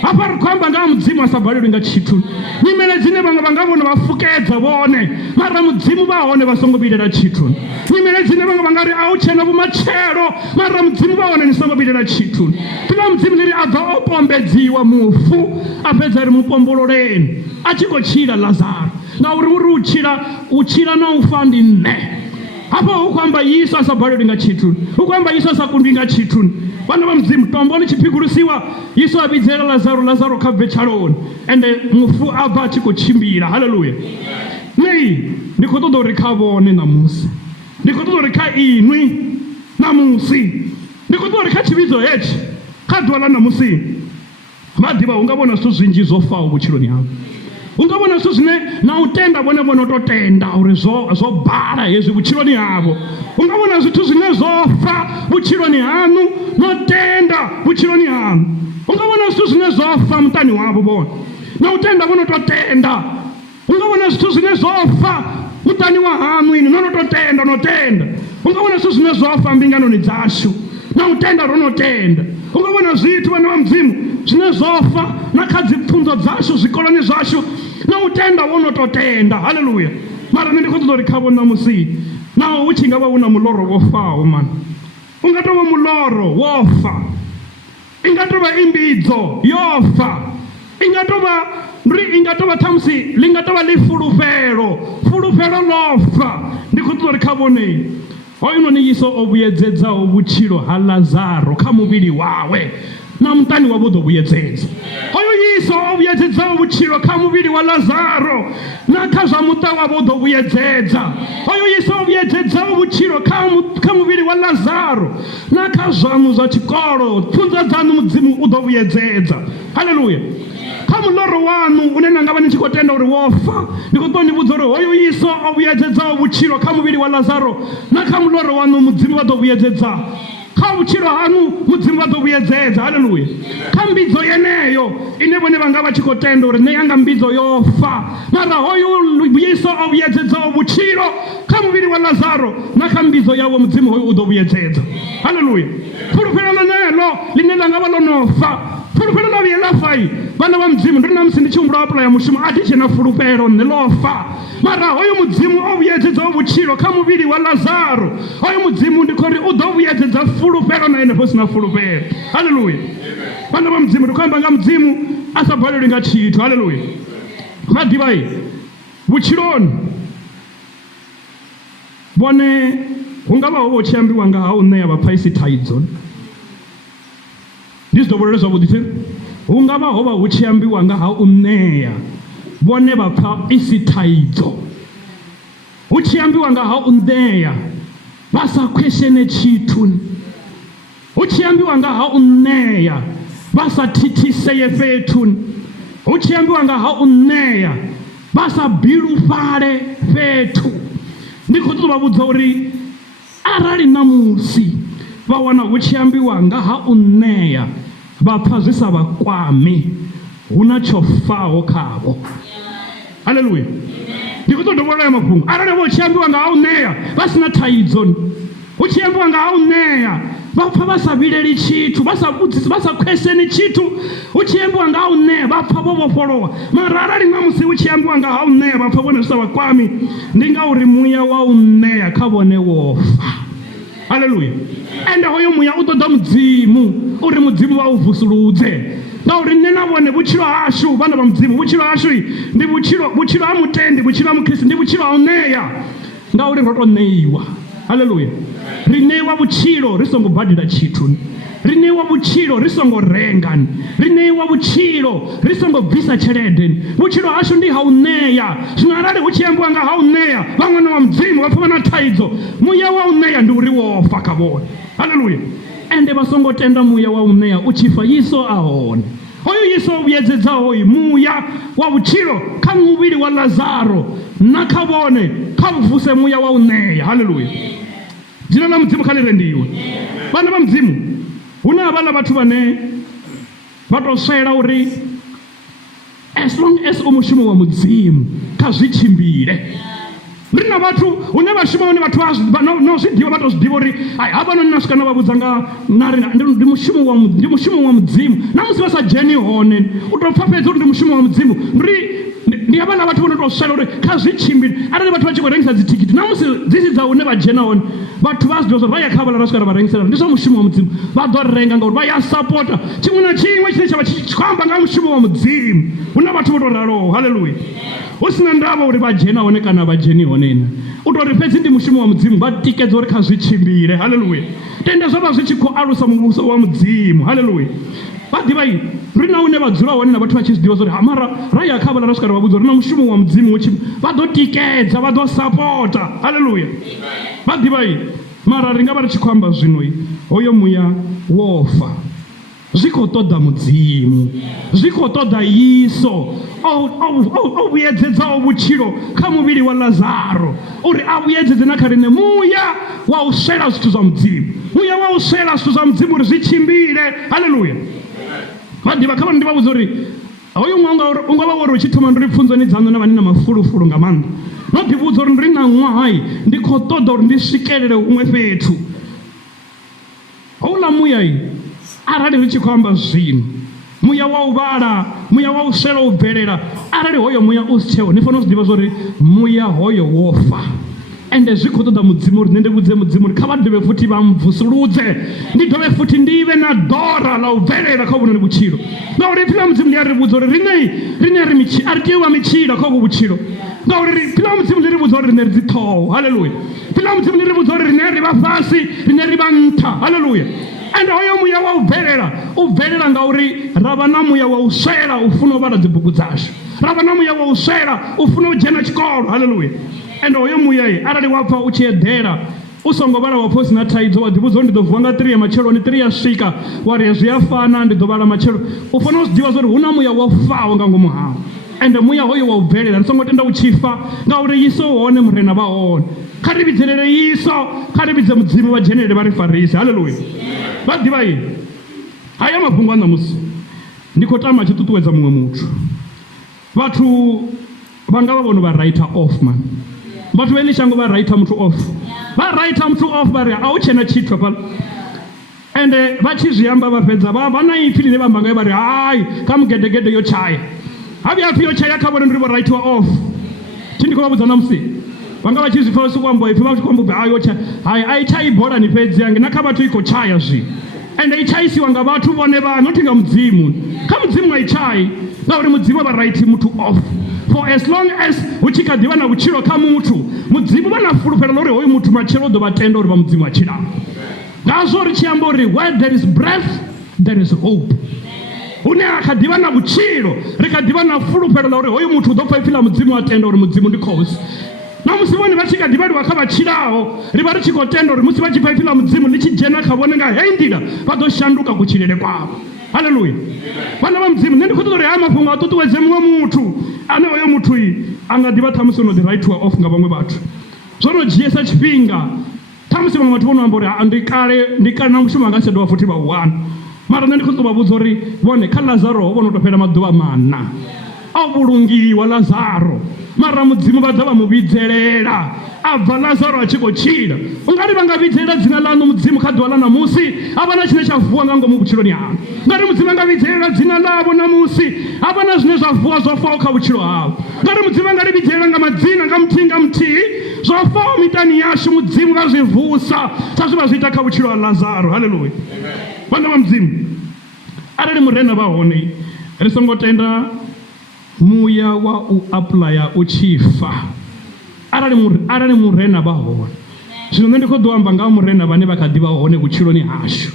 Hafha ri khou amba nga ha mudzimu a sa balelwi nga tshithu. Nyimele dzine vhaṅwe vha nga vhona vha fukedza vhone, mara mudzimu vha hone vha songo vhilela tshithu. Nyimele dzine vhaṅwe vha nga ri a u tshena vhumatshelo, mara mudzimu vha hone ni songo vhilela tshithu. Pfi ḽa mudzimu ḽi ri a bva o pombedziwa mufu, a fhedza ri mupombololeni a tshi khou tshila Lazaro, ngauri uri u tshila na u fa ndi nṋe. Hafho hu khou amba Yesu a sa balelwi nga tshithu, hu khou amba Yesu a sa kundwi nga tshithu. Vhana vha mudzimu, tombo ḽi tshi phigulusiwa, Yesu a vhidzela Lazaro kha bve tshaloni, ende mufu a bva a tshi khou tshimbila. Haleluya. Nei ndi khou ṱoḓa uri kha vhone ṋamusi, ndi khou ṱoḓa uri kha inwi ṋamusi, ndi khou ṱoḓa uri kha tshivhidzo hetshi, kha ḓuvha ḽa ṋamusi, vha ḓivha hu nga vhona zwithu zwinzhi zwo faho vhutshiloni havho. U nga vhona zwithu zwine na u tenda vhone vho no tou tenda uri zwo bala hezwi vhutshiloni havho. U nga vhona zwithu zwine zwo fa vhutshiloni hanu no tenda vhutshiloni hanu. U nga vhona zwithu zwine zwo fa muṱani wavho vhone na u tenda vho no tou tenda. U nga vhona zwithu zwine zwo fa muṱani wa hanu ini no tou tenda no tenda. U nga vhona zwithu zwine zwo fa mbinganoni dzashu na u tenda ro no tenda. U nga vhona zwithu vhana vha mudzimu zwine zwo fa na kha dzi pfunzo dzashu zwikoloni zwashu na u tenda wo no tou tenda. Haleluya. Mara nṋe ndi khou ṱoḓa uri kha vho ṋamusi, naho hu tshi nga vha hu na muḽoro wo faho mani, u nga tou vha muḽoro wo fa, i nga tou vha imbidzo yo fa, i nga tou vha ṱhamusi ḽi nga tou vha ḽi fulufhelo ḽo fa. Ndi khou ṱoḓa uri kha vhone hoyu noni Yesu o vhuyedzedzaho vhutshilo ha Lazaro kha muvhili wawe na muṱani wavho ḓo vhuyedzedza. Hoyu Yesu o vhuyedzedzaho vhutshilo kha muvhili wa Lazaro na kha zwa muṱa wavho ḓo vhuyedzedza. Hoyu Yesu o vhuyedzedzaho vhutshilo kha muvhili wa Lazaro na kha zwamu zwa tshikolo, pfunzo dzaṋu Mudzimu u ḓo vhuyedzedza. Haleluya. Kha muloro wanu une na nga vha ni tshi khou tenda uri wo fa, ndi khou ṱoḓa ni vhudza uri hoyu Yesu o vhuyedzedzaho vhutshilo kha muvhili wa Lazaro na kha muloro wanu Mudzimu vha ḓo vhuyedzedza. Kha vhutshilo hanu Mudzimu vha ḓo vhuyedzedza. Haleluya. Kha mbidzo yeneyo ine vhone vha nga vha tshi khou tenda uri nṋe yanga mbidzo yo fa, mara hoyu Yesu o vhuyedzedzaho vhutshilo kha muvhili wa Lazaro na kha mbidzo yawo Mudzimu hoyu u ḓo vhuyedzedza. Haleluya. Fulufhelo ḽeneḽo ḽine ḽa nga vha ḽo no fa, fulufhelo ḽa vhuye ḽa fa, vhana vha Mudzimu, ndi na musi ndi tshi humbula apuḽaya mushumo a thi tshena fulufhelo, nṋe ḽo fa, mara hoyu Mudzimu o vhuyedzedzaho vhutshilo kha muvhili wa Lazaro, hoyu Mudzimu ndi khou ri u ḓo vhuyedzedza fulufhelo na henefho sina fulufhelo. Haleluya. Vhana vha Mudzimu, ndi khou amba nga Mudzimu a sa balelwi nga tshithu. Haleluya. Vha ḓivhai vhutshiloni vhone hu nga vha ho vho tshi ambiwa nga ha u ṋea vhaphaisi thaidzo, ndi zwi dovholole zwavhuḓi thi, hu nga vha ho vha hu tshi ambiwa nga ha u ṋea vhone vhaphaisi thaidzo, hu tshi ambiwa nga ha u ṋea vha sa khweshene tshithu, hu tshi ambiwa nga ha u ṋea vha sa thithiseye fhethu, hu tshi ambiwa nga ha u ṋea vha sa bilufhale fhethu. Ndi khou ṱoḓa vha vhudza uri arali namusi vha wana hu tshi ambiwa nga ha u ṋea vha pfa zwi sa vha kwami, hu na tsho faho khavho. Haleluya. Ndi khou ṱoḓa dovholola mafhungo. Arali vho tshi ambiwa nga ha u ṋea vha sina thaidzo, hu tshi ambiwa nga ha u ṋea vha pfa vha sa vhileli tshithu, vha sa vhudzisi, vha sa khwesheni tshithu, hu tshi ambiwa nga ha u ṋea vha pfa vho vhofholowa. Mara arali nga musi hu tshi ambiwa nga ha u ṋea vha pfa vhone zwi sa vha kwami, ndi ngauri muya wa u ṋea kha vhone wo fa. Haleluya. Ende hoyo muya u ṱoḓa Mudzimu uri Mudzimu vha u vusuludze, ngauri nṋe na vhone vhutshilo hashu vhana vha Mudzimu, vhutshilo hashu ndi vhutshilo ha mutendi, vhutshilo ha mukristo ndi vhutshilo ha u ṋea, ngauri ro to ṋeiwa. Haleluya. Ri ṋeiwa vhutshilo ri songo badela tshithu, ri ṋeiwa vhutshilo ri songo renga, ri ṋeiwa vhutshilo ri songo bvisa tshelede. Vhutshilo hashu ndi ha u ṋea. Zwino arali hu tshi ambiwa nga ha u ṋea vha ṅwana wa Mudzimu vha pfa vha na thaidzo, muya wa u ṋea ndi uri wo fa kha vhone. Haleluya. Ende vha songo tenda muya wa u ṋea u tshi fa Yesu a hone. Hoyu Yesu o vhuyedzedzaho muya wa vhutshilo kha muvhili wa Lazaro na kha vhone kha vhuvuse muya wa u ṋea. Haleluya. Dzina ḽa Mudzimu kha ḽi rendiwe. Vhana vha Mudzimu, hu na havhaḽa vhathu vhane vha tou swela uri as long as u mushumo wa Mudzimu kha zwi tshimbile. Ndi na vhathu hune vha shuma hone vhathu no zwi ḓivha, vha tou zwi ḓivha uri havhanoni na swika na vha vhudza nga ndi mushumo wa Mudzimu, na musi vha sa dzheni hone u tou pfa fhedza uri ndi mushumo wa Mudzimu. Ndi havhaḽa vhathu vho no tou swela uri kha zwi tshimbile. Arali vhathu vha tshi khou rengisa dzithikhithi na musi dzi si dza hune vha dzhena hone, vhathu vha zwi ḓivha uri vha ya kha havhaḽa ra swika ra vha rengisela, ndi zwa mushumo wa Mudzimu, vha ḓo renga ngauri vha ya sapota tshiṅwe na tshiṅwe tshine tsha vha tshi khou amba nga mushumo wa Mudzimu. Hu na vhathu vho tou raloho. Haleluya. Hu sina ndavha uri vha dzhena hone kana vha dzheni hone na, u tou ri fhedzi ndi mushumo wa Mudzimu, vha tikedza uri kha zwi tshimbile. Haleluya. Tenda zwo vha zwi tshi khou alusa muvhuso wa Mudzimu. Haleluya. Vha ḓivhai ri na hune vha dzula hone na vhathu vha tshi zwi ḓivha zwa uri mara ra ya kha vhala ra swika ra vha vhudza uri na mushumo wa Mudzimu vha ḓo tikedza, vha ḓo sapota. Haleluya. Vha ḓivhai mara ri nga vha ri tshi khou amba zwino hoyo muya wo fa. Zwi khou ṱoḓa Mudzimu, zwi khou ṱoḓa Yesu o vhuyedzedzaho vhutshilo kha muvhili wa Lazaro uri a vhuyedzedze na kha riṋe muya wa u swela zwithu zwa Mudzimu, muya wa u swela zwittu zwa Mudzimu uri zwi tshimbile. Haleluya. Vha ḓivha kha vha ndi vha vhudza uri hoyo ṅwaha u nga vha wori u tshi thoma ndi ri pfunzoni dzaṋu na vhane na mafulufulu nga maanḓa, no ḓivhudza uri ndi na ṅwaha ndi khou ṱoḓa uri ndi swikelele huṅwe fhethu. Houḽa muya arali ri tshi khou amba zwino, muya wa u vhala, muya wa u swela u bvelela, arali hoyo muya u si tsheho ni fanela u zwi ḓivha zwa uri muya hoyo wo fa. Ende zwi khou ṱoḓa Mudzimu uri nṋe ndi vhudze Mudzimu uri kha vha dovhe futhi vha mvusuludze, ndi dovhe futhi ndi vhe na dora ḽa u bvelela kha vhunoni vhutshilo. Ngauri ipfi ḽa Mudzimu ndi a ri vhudza uri riṋe a ri tei u vha mitshila kha uvho vhutshilo, ngauri phila mudzimu ḽi ri vhudza uri riṋe ri dzi ṱhoho. Haleluya. Phila mudzimu ḽi ri vhudza uri riṋe ri vha fhasi, riṋe ri vha nṱha. Haleluya. And hoyo muya wa u bvelela ngauri ravha na muya wa u swela u funa u vhala dzibugu dzashu, ravha na muya wa u swela u funa u dzhena tshikolo. Haleluya. And hoyo muya arali wa pfa u tshi eḓela u songo vhala wa pfa u sina thaidzo, wa ḓivhudza uri ndi ḓo vuwa nga 3 ya matsheloni, 3 ya swika wa ri zwi a fana ndi ḓo vhala matshelo. U fanela u zwi ḓivha zwa uri hu na muya wa faho nga ngomu hawo. And muya hoyo wa u bvelela ri songo tenda u tshifa ngauri Yiso hone murena vha hone. Kha ri vhidzelele Yiso, kha ri vhidze mudzimu vha dzhenelele vha ri farisi. Haleluya. Vha ḓivha yini haya mafhungo a ṋamusi ndi khou tama tshi ṱuṱuwedza muṅwe muthu. Vhathu vha nga vha vhono vha writer off man. Vhathu vha ḽi shango vha writer muthu off, vha writer muthu off vha ri a u tshena tshithu hafhaḽa. And vha tshi zwi amba vha fhedza vha na ipfi ḽine vha amba ngayo vha ri hayi kha mugedegede yo tshaya. Ha vhuya pfi yo tshaya kha vhone ndi vho writer off. Thi ndi khou vha vhudza ṋamusi vha nga vha tshi zwi pfa vha amba ipfi vha tshi khou amba hayi yo tshaya. Hayi a i tshayi bolani fhedzi yange na kha vhathu i khou tshaya zwi. And i tshayisiwa nga vhathu vhone vha not nga mudzimu. Kha mudzimu a i tshayi ngauri mudzimu vha writer muthu off. For as long as hu tshi kha ḓivha na vhutshilo kha muthu, mudzimu vha na fulufhelo ḽa uri hoyu muthu matshelo o ḓo vha tenda uri vha mudzimu a tshila. Ngazwo ri tshi amba uri where there is breath there is hope. Hune a kha ḓivha na vhutshilo ri kha ḓivha na fulufhelo ḽa uri hoyu muthu u ḓo pfa ipfi ḽa mudzimu a tenda uri mudzimu ndi khosi. Na musi vhone vha tshi kha ḓivhaliwa kha vha tshilaho ri vha ri tshi khou tenda uri musi vha tshi pfa ipfi ḽa mudzimu ḽi tshi dzhena kha vhone nga heyi nḓila vha ḓo shanduka kutshilele kwavho. Haleluya. Vhana vha mudzimu nṋe ndi khou ṱoḓa uri haya mafhungo a ṱuṱuwedze muṅwe muthu ane hoyo muthu a nga ḓivha ṱhamusi ono ḓi writiwa off nga vhaṅwe vhathu. Zwo no dzhiesa tshifhinga ṱhamusi vhaṅwe vhathu vho no amba uri ndi kale na mushumo anga si dovha futhi vha u wana. Mara nṋe ndi khou ṱo vha vhudza uri vhone kha Lazaro vho no tou fhela maḓuvha 4 o vhulungiwa Lazaro, mara mudzimu vha ḓa vha mu vhidzelela a bva Lazaro a tshi khou tshila. U nga ri vha nga vhidzelela dzina ḽaṋu mudzimu kha ḓuvha ḽa ṋamusi ha vha na tshine tsha vuwa nga ngomu vhutshiloni hawe. Nga ri mudzimu a nga vhidzelela dzina ḽavho ṋamusi ha vha na zwine zwa vuwa zwo faho kha vhutshilo havho. Nga ri mudzimu a nga ri vhidzelela nga madzina nga muthihi zwo faho miṱani yashu mudzimu nga zwi vusa sa zwe vha zwi ita kha vhutshilo ha Lazaro. Haleluya. Vhana vha mudzimu arali murena vha hone ri songo tenda muya wa u apuḽaya u tshi fa. Arali murena vha hone zwino nṋe ndi khou ḓo amba nga ha murena vhane vha kha ḓivha hone vhutshiloni hashu.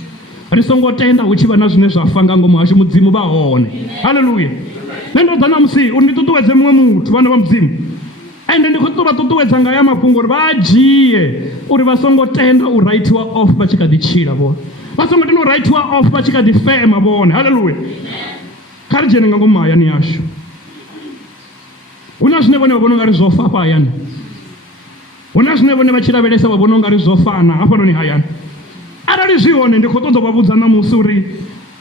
Ri songo tenda hu tshi vha na zwine zwa fa nga ngomu hashu mudzimu vha hone. Haleluya. Nṋe ndo ḓa ṋamusi uri ndi ṱuṱuwedze muṅwe muthu vhana vha mudzimu. Ende ndi khou ṱo vha ṱuṱuwedza nga ya mafhungo uri vha a dzhie uri vha songo tenda u writiwa off vha tshi kha ḓi tshila vhone, vha songo tenda u writiwa off vha tshi kha ḓi fema vhone. Haleluya. Kha ri dzhene nga ngomu hayani yashu. Hu na zwine vhone vha vhona ungari zwo fa hafha hayani, hu na zwine vhone vha tshi lavhelesa vha vhona ungari zwo fana hafhanoni hayani. Arali zwi hone ndi khou ṱoḓa vha vhudza ṋamusi uri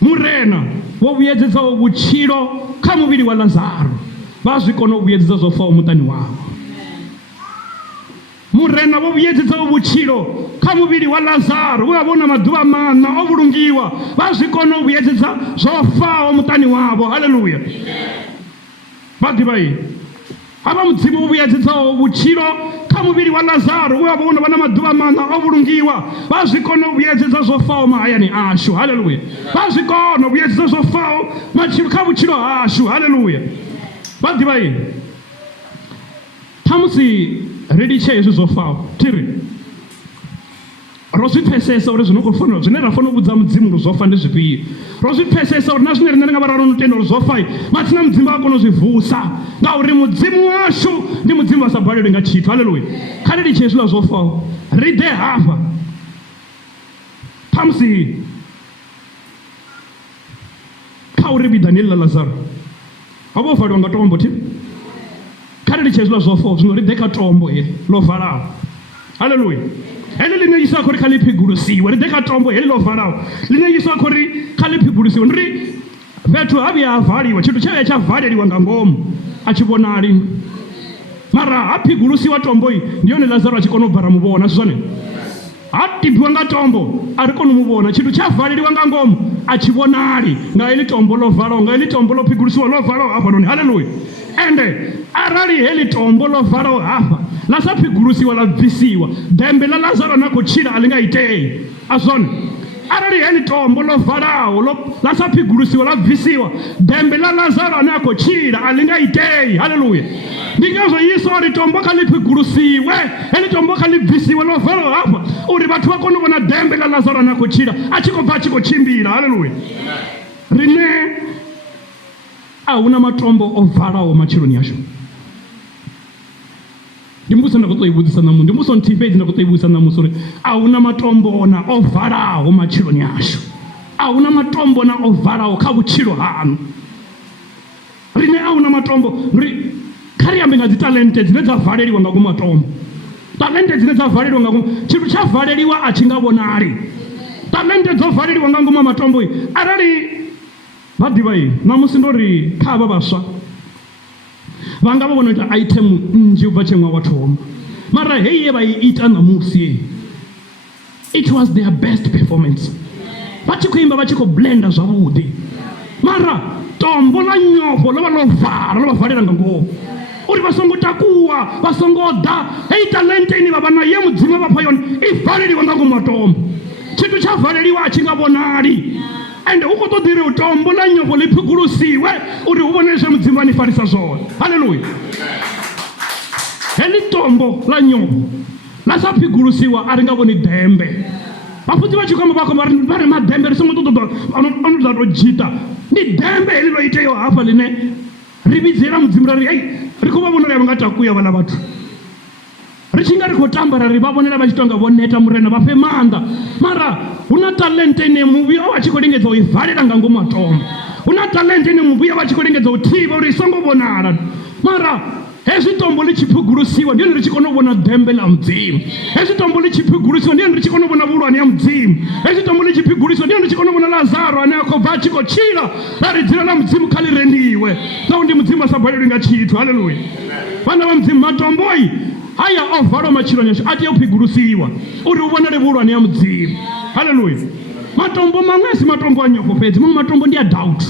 murena wo vhuyedzedzaho vhutshilo kha muvhili wa Lazaro vha zwi kona u vhuyedzedza zwo faho muṱani wavho. Murena wo vhuyedzedzaho vhutshilo kha muvhili wa Lazaro we a vhona maḓuvha 4 o vhulungiwa vha zwi kona u vhuyedzedza zwo faho muṱani wavho. Haleluya. Vha ḓivha yini havha mudzimu wo vhuyedzedzaho vhutshilo kha muvhili wa Lazaro we a vhona vha na maḓuvha 4 o vhulungiwa vha zwi kona u vhuyedzedza zwo faho mahayani ashu. Haleluya. Vha zwi kona u vhuyedzedza zwo faho kha vhutshilo hashu. Haleluya. Vha ḓivha yini ṱhamusi ri litshe hezwi zwo faho thiri ro zwi pfesesa uri zwino khou fanela zwine ra fanela u vhudza mudzimu uri zwo fa ndi zwifhio. Ro zwi pfesesa uri na zwine riṋe ri nga vha raro no tenda uri zwo fa matsina mudzimu a kona u zwi vusa ngauri mudzimu washu ndi mudzimu a sa balelwi nga tshithu. Haleluya. Kha ri litshe hezwiḽa zwo faho ri ḓe hafha ṱhamusi kha uri vhiḓani ḽa Lazaro ha vho valiwa nga tombo thi. Kha ri litshe hezwiḽa zwo faho zwino ri ḓe kha tombo heḽi ḽo valaho. Haleluya. Heḽi ḽine Yiso khou ri kha ḽi phigulusiwe ri ḓe kha tombo heḽi ḽo valaho ḽine Yiso khou ri kha ḽi phigulusiwe. Ndi ri fhethu ha vhuya ha valiwa tshithu tsha vhuya tsha valeliwa nga ngomu a tshi vhonali, mara ha phigulusiwa tombo ndi yone Lazaro a tshi kona u bva ra muvhona. Si zwone ha tibiwa nga tombo a ri kona u muvhona tshithu tsha valeliwa nga ngomu a tshi vhonali nga heḽi tombo ḽo valaho nga heḽi tombo ḽo phigulusiwa ḽo valaho hafhanoni. Haleluya. Ende arali heḽi tombo ḽo valaho hafha ḽa sa phigulusiwa ḽa bvisiwa dembe ḽa Lazaro na khou tshila a ḽi nga itei. A zwone arali heḽi tombo ḽo valaho ḽa sa phigulusiwa ḽa bvisiwa dembe ḽa Lazaro ane a khou tshila a ḽi nga itei. Haleluya. ndingazwo Yesu ari tombo kalipigulusiwe eli tombo kalibvisiwe lovhelo hapa uri vhathu vha kone u vhona dembe la Lazaro na khou tshila a tshi khou bva a tshi khou tshimbila. Haleluya. Rine a huna matombo o valaho matshiloni yashu. Ndi mbuso nda khou tou i vhudzisa namusi, ndi mbuso nthihi fhedzi nda khou tou i vhudzisa namusi uri a huna matombo na o valaho matshiloni yashu. A huna matombo na o valaho kha vhutshilo hanu. Rine a huna matombo ri khari ambe nga dzi talente dzine dza valeliwa nga ngomu matombo. Talente dzine dza valeliwa nga ngomu, tshithu tsha valeliwa a tshi nga vhonali. Talente dzo valeliwa nga ngomu matombo arali vha ḓivha namusi ndo ri kha havha vhaswa vha nga vha vhona ita item nnzhi u bva tshe ṅwaha wa thoma, mara hei ye vha i ita namusi it was their best performance. Vha tshi khou imba vha tshi khou blenda zwavhuḓi, mara tombo la nyofho lo vha lo vala, lo vha valela nga ngomu uri vha songo takuwa, vha songo ḓa. Hei talente ine vha vha na ye mudzimu vha fha yone i valeliwa nga ngomu matombo. Tshithu tsha valeliwa a tshi nga vhonali, ende hu khou ṱoḓa uri tombo la nyofho ḽi phugulusiwe uri hu vhone zwe mudzimu a ni farisa zwone. Haleluya. Heḽi tombo la nyofho ḽa sa phugulusiwa a ri nga vhoni dembe. Vhafunzi vha tshi khou amba vha ri madembe ri songo ṱoḓa ono ḓa tou dzhita. Ndi dembe heḽi ḽo iteaho hafha ḽine ri vhidzela mudzimu ra ri hei ri khou vha vhona uri a vha nga takuya vhaḽa vhathu. Ri tshi nga ri khou tamba ra ri vha vhonela vha tshi tou nga vho neta murena vha fhe maanḓa, mara hu na talente ine muvhuya vha tshi khou lingedza u i valela nga ngomu matombo. Hu na talente ine muvhuya vha tshi khou lingedza u thivha uri i songo vhonala, mara hezwi tombo ḽi tshi phugulusiwa ndi hone ri tshi kona u vhona dembe ḽa mudzimu. Hezwi tombo ḽi tshi phugulusiwa ndi hone ri tshi kona u vhona vhulwane ha mudzimu. Hezwi tombo ḽi tshi phugulusiwa ndi hone ri tshi kona u vhona Lazaro ane a khou bva a tshi khou tshila. Ra ri dzina ḽa mudzimu kha ḽi rendiwe naho ndi mudzimu a sa balelwi nga tshithu. Haleluya. Vhana vha mudzimu, matomboi haya o valwa matshiloni ashu a tea u phugulusiwa uri hu vhonale vhulwane ha mudzimu. Haleluya. Matombo maṅwe a si matombo a nyofho fhedzi, maṅwe matombo ndi a doubt.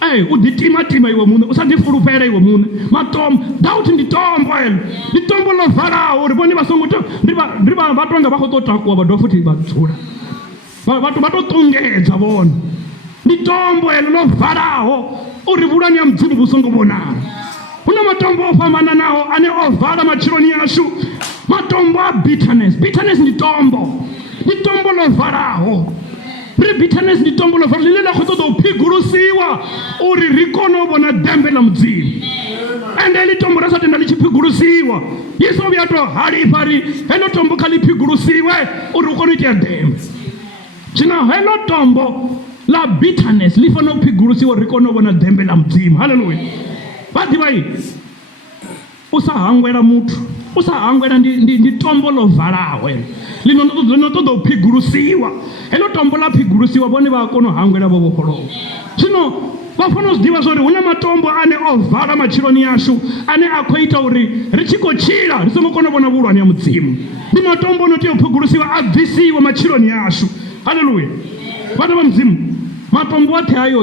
U ḓitimatima iwe muṋe, u sa ḓifulufhela iwe muṋe. Matombo doubt ndi tombo eḽo, ndi tombo ḽo valaho uri vhone vha songo vha tou nga vha khou tou takuwa vha dovha futhi vha dzula vhathu vha tou ṱungedza vhone. Ndi tombo eḽo ḽo valaho uri vhulwane ha mudzimu vhu songo vhonala. Hu na matombo o fhambananaho ane o vala matshiloni ashu. Matombo a bitterness. Bitterness ndi tombo ḽo valaho. Ri bitterness ndi tombo ḽo valaho ḽine ḽa khou ṱoḓa u phigulusiwa uri ri kone u vhona dembe ḽa mudzimu. Ende heḽi tombo ra sa tenda ḽi tshi phigulusiwa, Yesu o vhuya tou halifha ri heḽo tombo kha ḽi phigulusiwe uri hu kone u itea dembe. Zwino heḽo tombo ḽa bitterness ḽi fanela u phigulusiwa uri ri kone u vhona dembe ḽa mudzimu. Haleluya. Vha ḓivha u sa hangwela muthu, u sa hangwela ndi tombo ḽo valaho lino ṱoḓa u phigulusiwa. Heḽo tombo ḽa phigulusiwa vhone vha a kona u hangwela vho vhofholowa. Zwino vha fanela u zwi ḓivha zwa uri hu na matombo ane o vala matshiloni ashu ane a khou ita uri ri tshi khou tshila ri songo kona u vhona vhulwane ha mudzimu. Ndi matombo ano tea u phugulusiwa a bvisiwa matshiloni ashu. Haleluya. Vhana vha mudzimu, matombo oṱhe ayo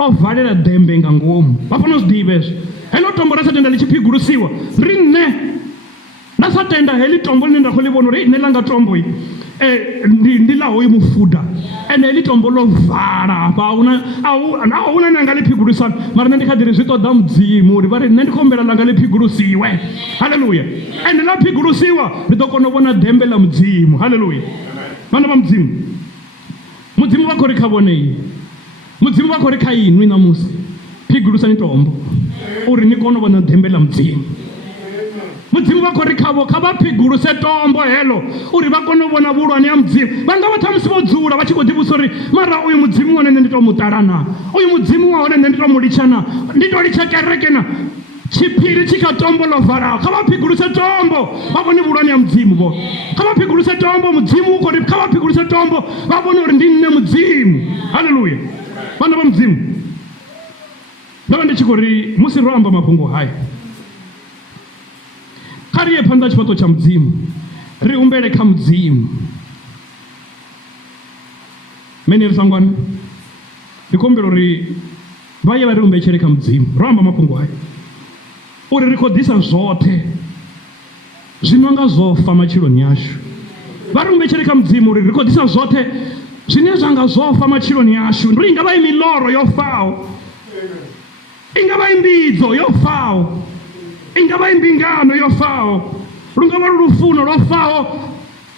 o valela dembe nga ngomu. Vha fanela u zwi ḓivha hezwo. Heḽo tombo ra sa tenda ḽi tshi phigulusiwa, ri nne nda sa tenda heḽi tombo ḽine nda khou ḽi vhona uri nne ḽanga tombo ndi ḽa hoyu mufuda, ende heḽi tombo ḽo vala hafha a hu na nanga ḽi phigulusiwa, mara nṋe ndi kha ḓi ri zwi ṱoḓa mudzimu uri vha ri nṋe ndi khou humbela ḽanga ḽi phigulusiwe. Haleluya. Ende ḽa phigulusiwa ri ḓo kona u vhona dembe ḽa mudzimu. Haleluya. Vhana vha mudzimu, mudzimu vha khou ri kha vhone mudzimu vha khou ri kha inwi namusi phigulusani tombo uri ni kone u vhona dembe ḽa mudzimu. Mudzimu vha khou ri khavho kha vha phiguluse tombo heḽo uri vha kone u vhona vhulwane ha mudzimu. Vha nga vha ṱhamusi vho dzula vha tshi khou ḓivhusa uri mara uyu mudzimu wa hone nṋe ndi tou muṱala na, uyu mudzimu wa hone nṋe ndi tou mu litsha na, ndi tou litsha kereke na. Tshiphiri tshi kha tombo ḽo valaho. Kha vha phiguluse tombo vha vhone vhulwane ha mudzimu vho. Kha vha phiguluse tombo, mudzimu u khou ri kha vha phiguluse tombo vha vhone uri ndi nṋe mudzimu. Haleluya. Vhana vha mudzimu, ndo vha ndi tshi khou ri musi ro amba mafhungo haya, kha ri ye phanḓa ha tshifhaṱo tsha mudzimu, ri humbele kha mudzimu. Mene ri sangwana ndi khou humbela uri vha ye vha ri humbetshele kha mudzimu. Ro amba mafhungo haya uri ri khou ḓisa zwoṱhe zwino nga zwo fa matshiloni ashu. Vha ri humbetshele kha mudzimu uri ri khou ḓisa zwoṱhe zwine zwa nga zwo fa matshiloni ashu. Ndi i nga vha i miloro yo faho, i nga vha i mbidzo yo faho, ingava imbingano yo faho, lungava lufuno lo faho,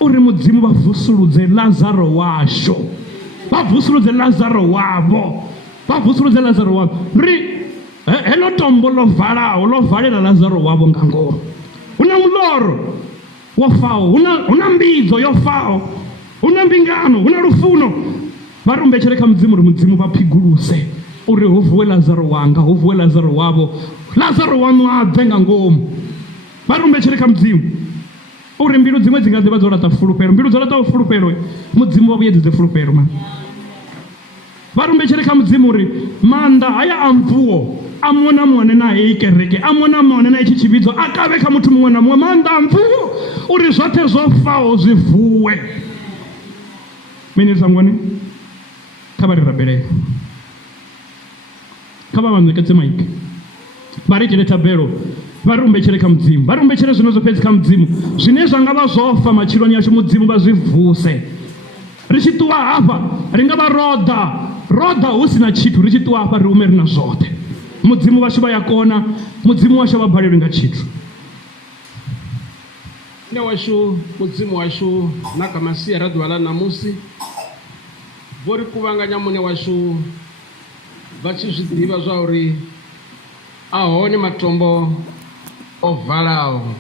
uri mudzimu vavusuludze Lazaro washo, vavusuludze Lazaro wavo, vavusuludze Lazaro wavo. Ri helo tombo lo valaho, lo valela Lazaro wavo nga ngomu. Una muloro wo faho, una mbidzo yo faho, una mbingano, una lufuno. Varumbechere kha mudzimu uri mudzimu vaphiguluse, uri huvuwe Lazaro wanga, huvuwe Lazaro wavo, Lazaro wanu abve nga ngomu. Varumbechere kha mudzimu uri mbilu dzimwe dzinga dziva dzolata fulufhelo, mbilu dzolata fulufhelo, mudzimu vavuyedzedze fulufhelo man. Varumbechere kha mudzimu uri manda haya amvuo amona mwane naye ikereke, amona mwane naye chichividzo, akave kha muthu muṅwe na muṅwe manda amvuo uri zwoṱhe zwo faho zwivuwe. Mini sangwani kha vari rabelele, kha va vaneketse maiki, vari itele thabelo, varumbechere kha mudzimu, varumbechere zwino zwo fhedzi kha mudzimu, zwine zwa nga vha zwofa matshiloni yashu mudzimu vha zwi vuse. Ri tshi ṱuwa hafha ri nga vha roda hu sina tshithu, ri tshi ṱuwa hafha ri ume ri na zwoṱhe. Mudzimu washu vha ya kona, mudzimu washu vha balelwi nga tshithu. Ne washu mudzimu washu na kama siya ḓuvha ḽa ṋamusi vho ri kuvhanganya mune washu vha tshi zwi ḓivha zwa uri a hone matombo o valaho.